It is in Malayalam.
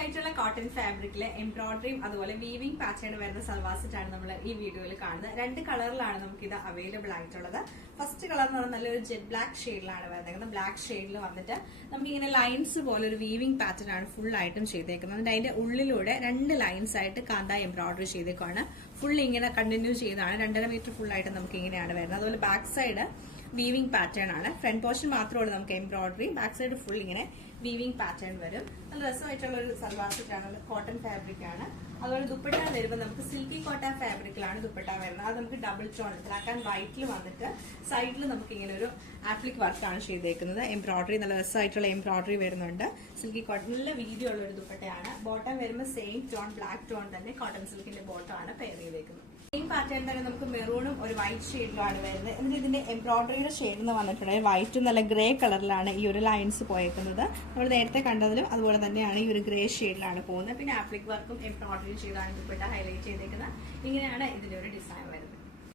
ആയിട്ടുള്ള കോട്ടൺ ഫാബ്രിക്കിലെ എംബ്രോയിഡറിയും അതുപോലെ വീവിംഗ് പാറ്റേൺ വരുന്ന സൽവാർ സെറ്റാണ് നമ്മൾ ഈ വീഡിയോയിൽ കാണുന്നത്. രണ്ട് കളറിലാണ് നമുക്ക് ഇത് അവൈലബിൾ ആയിട്ടുള്ളത്. ഫസ്റ്റ് കളർ എന്ന് പറഞ്ഞാൽ നല്ലൊരു ജെറ്റ് ബ്ലാക്ക് ഷെയ്ഡിലാണ് വരുന്നത്. ബ്ലാക്ക് ഷെയ്ഡിൽ വന്നിട്ട് നമുക്ക് ഇങ്ങനെ ലൈൻസ് പോലെ ഒരു വീവിംഗ് പാറ്റേൺ ആണ് ഫുൾ ആയിട്ടും ചെയ്തേക്കുന്നത്. അതിന്റെ ഉള്ളിലൂടെ രണ്ട് ലൈൻസ് ആയിട്ട് കാന്ത എംബ്രോയിഡറി ചെയ്തേക്കാണ്. ഫുൾ ഇങ്ങനെ കണ്ടിന്യൂ ചെയ്താണ്. 2.5 മീറ്റർ ഫുൾ ആയിട്ട് നമുക്ക് ഇങ്ങനെയാണ് വരുന്നത്. അതുപോലെ ബാക്ക് സൈഡ് വീവിംഗ് പാറ്റേൺ ആണ്. ഫ്രണ്ട് പോർഷൻ മാത്രമാണ് നമുക്ക് എംബ്രോയിഡറി, ബാക്ക് സൈഡ് ഫുൾ ഇങ്ങനെ വീവിംഗ് പാറ്റേൺ വരും. നല്ല രസമായിട്ടുള്ള ഒരു സൽവാർ സെറ്റാണ്. കോട്ടൺ ഫാബ്രിക് ആണ്. അതുപോലെ ദുപ്പട്ട വരുമ്പോൾ നമുക്ക് സിൽക്കി കോട്ട ഫാബ്രിക്കിലാണ് ദുപ്പട്ട വരുന്നത്. അത് നമുക്ക് ഡബിൾ ടോൺ ബ്ലാക്ക് ആൻഡ് വൈറ്റിൽ വന്നിട്ട് സൈഡിൽ നമുക്ക് ഇങ്ങനെ ഒരു ആപ്ലിക് വർക്കാണ് ചെയ്തേക്കുന്നത്. എംബ്രോയിഡറി നല്ല രസമായിട്ടുള്ള എംബ്രോയിഡറി വരുന്നുണ്ട്. സിൽക്കി കോട്ടൺ നല്ല വീതി ഉള്ള ഒരു ദുപ്പട്ടയാണ്. ബോട്ടം വരുമ്പോൾ സെയിം ടോൺ ബ്ലാക്ക് ടോൺ തന്നെ കോട്ടൺ സിൽക്കിന്റെ ബോട്ടം ആണ് പെയർ ചെയ്തേക്കുന്നത്. സെയിം പാറ്റേൺ തന്നെ നമുക്ക് മെറൂണും ഒരു വൈറ്റ് ഷെയ്ഡിലുമാണ് വരുന്നത്. എന്നിട്ട് ഇതിന്റെ എംബ്രോയിഡറിയുടെ ഷെയ്ഡ് എന്ന് വന്നിട്ടുണ്ട് വൈറ്റും നല്ല ഗ്രേ കളറിലാണ് ഈ ഒരു ലൈൻസ് പോയേക്കുന്നത്. നമ്മൾ നേരത്തെ കണ്ടതിലും അതുപോലെ തന്നെയാണ് ഈ ഒരു ഗ്രേ ഷെയ്ഡിലാണ് പോകുന്നത്. പിന്നെ ആപ്ലിക് വർക്കും എംബ്രോയിഡറി ചെയ്താണ് ദുപ്പട്ട ഹൈലൈറ്റ് ചെയ്തേക്കുന്നത്. ഇങ്ങനെയാണ് ഇതിന്റെ ഒരു ഡിസൈൻ വരുന്നത്.